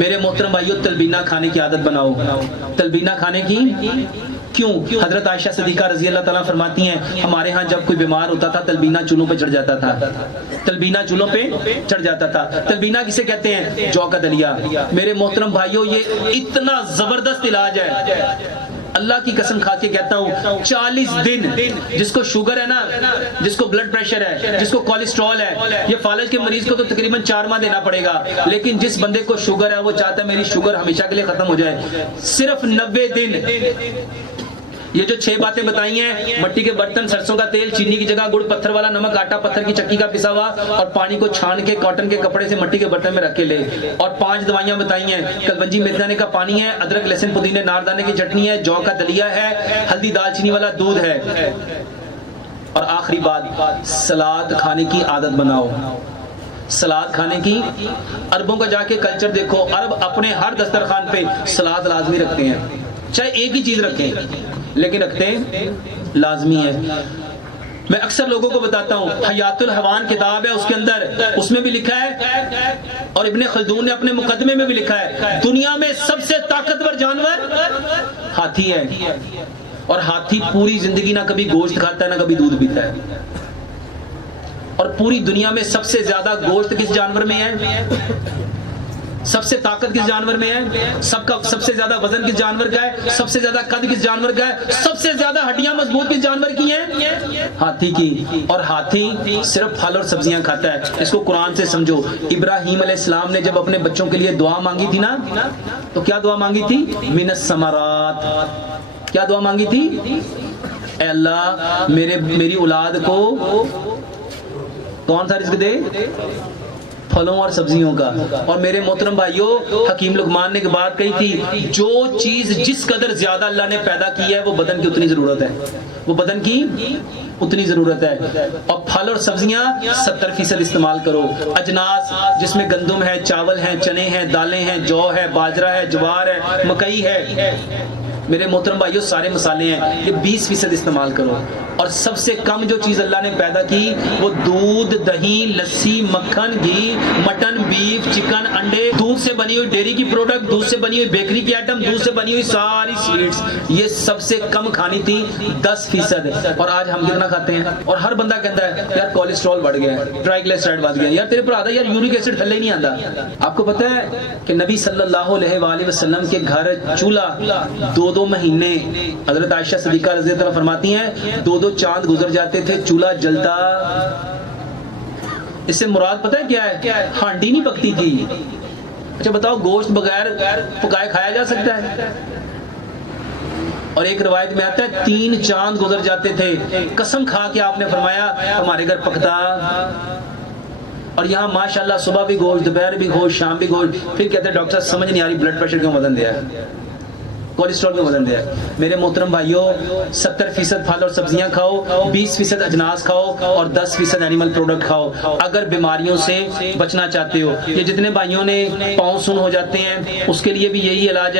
میرے محترم بھائیو تلبینہ کھانے کی عادت بناؤ. تلبینہ کھانے کی کیوں؟ حضرت عائشہ صدیقہ رضی اللہ تعالیٰ فرماتی ہیں ہمارے ہاں جب کوئی بیمار ہوتا تھا تلبینہ چولہوں پہ چڑھ جاتا تھا. تلبینہ چولہوں پہ چڑھ جاتا تھا. تلبینہ کسے کہتے ہیں؟ جو کا دلیا. میرے محترم بھائیو یہ اتنا زبردست علاج ہے, اللہ کی قسم کھا کے کہتا ہوں 40 دن جس کو شوگر ہے نا, جس کو بلڈ پریشر ہے, جس کو کولیسٹرول ہے, یہ فالج کے مریض کو تو تقریباً 4 ماہ دینا پڑے گا, لیکن جس بندے کو شوگر ہے وہ چاہتا ہے میری شوگر ہمیشہ کے لیے ختم ہو جائے, صرف 90 دن. یہ جو 6 باتیں بتائی ہیں, مٹی کے برتن, سرسوں کا تیل, چینی کی جگہ گڑ, پتھر والا نمک, آٹا پتھر کی چکی کا پسا ہوا, اور پانی کو چھان کے کاٹن کے کپڑے سے مٹی کے برتن میں رکھ کے لے. اور 5 دوائیاں بتائی ہیں, کلونجی میتھانے کا پانی ہے, ادرک لہسن پودینے ناردانے کی چٹنی ہے, جو کا دلیا ہے, ہلدی دال چینی والا دودھ ہے. اور آخری بات, سلاد کھانے کی عادت بناؤ. سلاد کھانے کی, عربوں کا جا کے کلچر دیکھو, عرب اپنے ہر دسترخوان پہ سلاد لازمی رکھتے ہیں, چاہے ایک ہی چیز رکھیں لیکن رکھتے لازمی ہے. میں اکثر لوگوں کو بتاتا ہوں, حیات الحیوان کتاب ہے, اس کے اندر اس میں بھی لکھا ہے, اور ابن خلدون نے اپنے مقدمے میں بھی لکھا ہے, دنیا میں سب سے طاقتور جانور ہاتھی ہے, اور ہاتھی پوری زندگی نہ کبھی گوشت کھاتا ہے نہ کبھی دودھ پیتا ہے. اور پوری دنیا میں سب سے زیادہ گوشت کس جانور میں ہے؟ سب سے طاقت کس جانور میں ہے؟ سب سے زیادہ وزن کس جانور کا ہے؟ سب سے زیادہ قد کس جانور کا ہے؟ سب سے زیادہ ہڈیاں مضبوط کس جانور کی ہیں؟ ہاتھی کی. اور ہاتھی صرف پھل اور سبزیاں کھاتا ہے. اس کو قرآن سے سمجھو. ابراہیم علیہ السلام نے جب اپنے بچوں کے لیے دعا مانگی تھی نا, تو کیا دعا مانگی تھی؟ من الثمرات. کیا دعا مانگی تھی؟ اے اللہ میری اولاد کو کون سا رزق دے؟ پھلوں اور سبزیوں کا. اور میرے محترم بھائیو, حکیم لقمان نے ایک بات کہی تھی, جو چیز جس قدر زیادہ اللہ نے پیدا کی ہے وہ بدن کی اتنی ضرورت ہے, وہ بدن کی اتنی ضرورت ہے. اور پھل اور سبزیاں 70% استعمال کرو. اجناس جس میں گندم ہے, چاول ہے, چنے ہیں, دالیں ہیں, جو ہے, باجرہ ہے, جوار ہے, مکئی ہے, میرے محترم بھائیو سارے مسالے ہیں, یہ 20% استعمال کرو. اور سب سے کم جو چیز اللہ نے پیدا کی وہ دودھ, دہی, لسی, مکھن, گھی, مٹن, بیف, چکن, انڈے, دودھ سے بنی ہوئی ڈیری کی پروڈکٹ, دودھ سے بنی ہوئی بیکری کی آئٹم, دودھ سے بنی ہوئی ساری سویٹس, یہ سب سے کم کھانی تھی 10%. اور آج ہم کتنا کھاتے ہیں؟ اور ہر بندہ کہتا ہے یار کولیسٹرول بڑھ گیا ہے, ٹرائیگلیسرائڈ بڑھ گیا, یار تیرے پر آتا ہے یار یورک ایسڈ تھلے نہیں آتا. آپ کو پتا ہے کہ نبی صلی اللہ علیہ وآلہ وسلم کے گھر چولہا 2 مہینے, حضرت عائشہ صدیقہ رضی اللہ عنہا فرماتی ہیں 2 چاند گزر جاتے تھے چولہا جلتا. اس سے مراد پتہ ہے کیا ہے؟ ہانڈی نہیں پکتی تھی. اچھا بتاؤ, گوشت بغیر پکائے کھایا جا سکتا ہے؟ اور ایک روایت میں آتا ہے 3 چاند گزر جاتے تھے, قسم کھا کے آپ نے فرمایا ہمارے گھر پکتا. اور یہاں ماشاءاللہ صبح بھی گوشت, دوپہر بھی گوشت, شام بھی گوشت. پھر کہتے ہیں ڈاکٹر سمجھ نہیں آ رہی بلڈ پریشر کیوں وزن دیا ہے, کولیسٹرول کیوں وزن دیا ہے. میرے محترم بھائیو 70% پھل اور سبزیاں کھاؤ, 20% اجناس کھاؤ, اور 10% اینیمل پروڈکٹ کھاؤ اگر بیماریوں سے بچنا چاہتے ہو. یہ جتنے بھائیوں نے پاؤں سن ہو جاتے ہیں اس کے لیے بھی یہی علاج ہے.